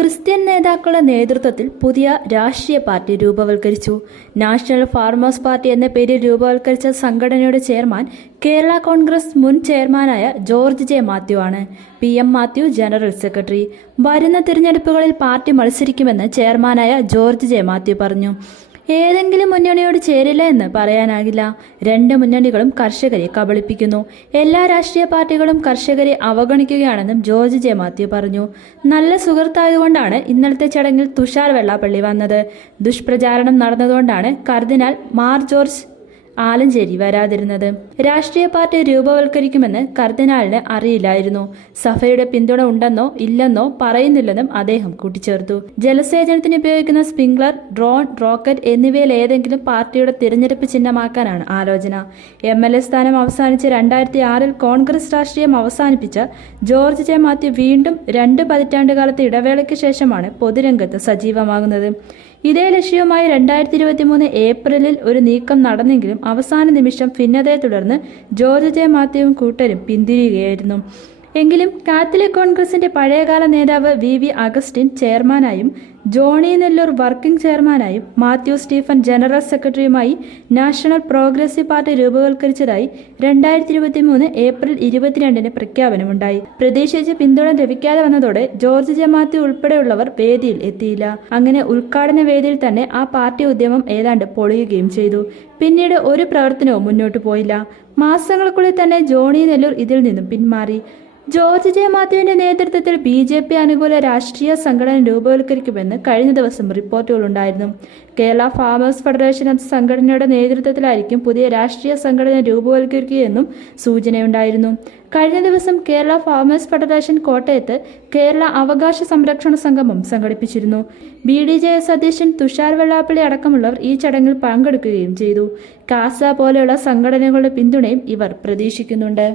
Christian നേതാക്കളുടെ നേതൃത്വത്തിൽ പുതിയ രാഷ്ട്രീയ പാർട്ടി രൂപവൽക്കരിച്ചു. നാഷണൽ ഫാർമേഴ്സ് പാർട്ടി എന്ന പേരിൽ രൂപവൽക്കരിച്ച സംഘടനയുടെ ചെയർമാൻ കേരള കോൺഗ്രസ് മുൻ ചെയർമാനായ ജോർജ് ജെ മാത്യു ആണ്. P M Mathew general secretary. വരുന്ന തിരഞ്ഞെടുപ്പുകളിൽ പാർട്ടി മത്സരിക്കുമെന്ന് ചെയർമാനായ ജോർജ് ജെ മാത്യു പറഞ്ഞു. ഏതെങ്കിലും മുന്നണിയോട് ചേരില്ല എന്ന് പറയാനാകില്ല. രണ്ട് മുന്നണികളും കർഷകരെ കബളിപ്പിക്കുന്നു. എല്ലാ രാഷ്ട്രീയ പാർട്ടികളും കർഷകരെ അവഗണിക്കുകയാണെന്നും ജോർജ് ജെ മാത്യു പറഞ്ഞു. നല്ല സുഹൃത്തായതുകൊണ്ടാണ് ഇന്നലത്തെ ചടങ്ങിൽ തുഷാർ വെള്ളാപ്പള്ളി വന്നത്. ദുഷ്പ്രചാരണം നടന്നതുകൊണ്ടാണ് കർദിനാൾ മാർ ജോർജ് ആലഞ്ചേരി വരാതിരുന്നത്. രാഷ്ട്രീയ പാർട്ടി രൂപവൽക്കരിക്കുമെന്ന് കർദിനാളിന് അറിയില്ലായിരുന്നു. സഭയുടെ പിന്തുണ ഉണ്ടെന്നോ ഇല്ലെന്നോ പറയുന്നില്ലെന്നും അദ്ദേഹം കൂട്ടിച്ചേർത്തു. ജലസേചനത്തിന് ഉപയോഗിക്കുന്ന സ്പ്രിംഗ്ലർ ഡ്രോൺ റോക്കറ്റ് എന്നിവയിൽ ഏതെങ്കിലും പാർട്ടിയുടെ തിരഞ്ഞെടുപ്പ് ചിഹ്നമാക്കാനാണ് ആലോചന. എം എൽ എ സ്ഥാനം അവസാനിച്ച് രണ്ടായിരത്തി ആറിൽ കോൺഗ്രസ് രാഷ്ട്രീയം അവസാനിപ്പിച്ച ജോർജ് ജെ മാത്യു വീണ്ടും രണ്ട് പതിറ്റാണ്ടുകാലത്തെ ഇടവേളയ്ക്ക് ശേഷമാണ് പൊതുരംഗത്ത് സജീവമാകുന്നത്. ഇതേ ലക്ഷ്യവുമായി രണ്ടായിരത്തി ഇരുപത്തി മൂന്ന് ഏപ്രിലിൽ ഒരു നീക്കം നടന്നെങ്കിലും അവസാന നിമിഷം ഭിന്നതയെ തുടർന്ന് ജോർജ് ജെ മാത്യുവും കൂട്ടരും പിന്തിരിയുകയായിരുന്നു. എങ്കിലും കാത്തലിക് കോൺഗ്രസിന്റെ പഴയകാല നേതാവ് വി വി അഗസ്റ്റിൻ ചെയർമാനായും ജോണി നെല്ലൂർ വർക്കിംഗ് ചെയർമാനായും മാത്യു സ്റ്റീഫൻ ജനറൽ സെക്രട്ടറിയുമായി നാഷണൽ പ്രോഗ്രസീവ് പാർട്ടി രൂപവൽക്കരിച്ചതായി രണ്ടായിരത്തി ഇരുപത്തി മൂന്ന് ഏപ്രിൽ ഇരുപത്തിരണ്ടിന് പ്രഖ്യാപനമുണ്ടായി. പ്രതീക്ഷിച്ച് പിന്തുണ ലഭിക്കാതെ വന്നതോടെ ജോർജ് ജെ മാത്യു ഉൾപ്പെടെയുള്ളവർ വേദിയിൽ എത്തിയില്ല. അങ്ങനെ ഉദ്ഘാടന വേദിയിൽ തന്നെ ആ പാർട്ടി ഉദ്യമം ഏതാണ്ട് പൊളിയുകയും ചെയ്തു. പിന്നീട് ഒരു പ്രവർത്തനവും മുന്നോട്ടു പോയില്ല. മാസങ്ങൾക്കുള്ളിൽ തന്നെ ജോണി നെല്ലൂർ ഇതിൽ നിന്നും പിന്മാറി. ജോർജ് ജെ മാത്യുവിന്റെ നേതൃത്വത്തിൽ ബി ജെ പി അനുകൂല രാഷ്ട്രീയ സംഘടന രൂപവൽക്കരിക്കുമെന്ന് കഴിഞ്ഞ ദിവസം റിപ്പോർട്ടുകളുണ്ടായിരുന്നു കേരള ഫാമേഴ്സ് ഫെഡറേഷൻ എന്ന സംഘടനയുടെ നേതൃത്വത്തിലായിരിക്കും പുതിയ രാഷ്ട്രീയ സംഘടന രൂപവൽക്കരിക്കുകയെന്നും സൂചനയുണ്ടായിരുന്നു. കഴിഞ്ഞ ദിവസം കേരള ഫാമേഴ്സ് ഫെഡറേഷൻ കോട്ടയത്ത് കേരള അവകാശ സംരക്ഷണ സംഗമം സംഘടിപ്പിച്ചിരുന്നു. ബി ഡി ജെ എസ് അധ്യക്ഷൻ തുഷാർ വെള്ളാപ്പള്ളി അടക്കമുള്ളവർ ഈ ചടങ്ങിൽ പങ്കെടുക്കുകയും ചെയ്തു. കാസ പോലെയുള്ള സംഘടനകളുടെ പിന്തുണയും ഇവർ പ്രതീക്ഷിക്കുന്നുണ്ട്.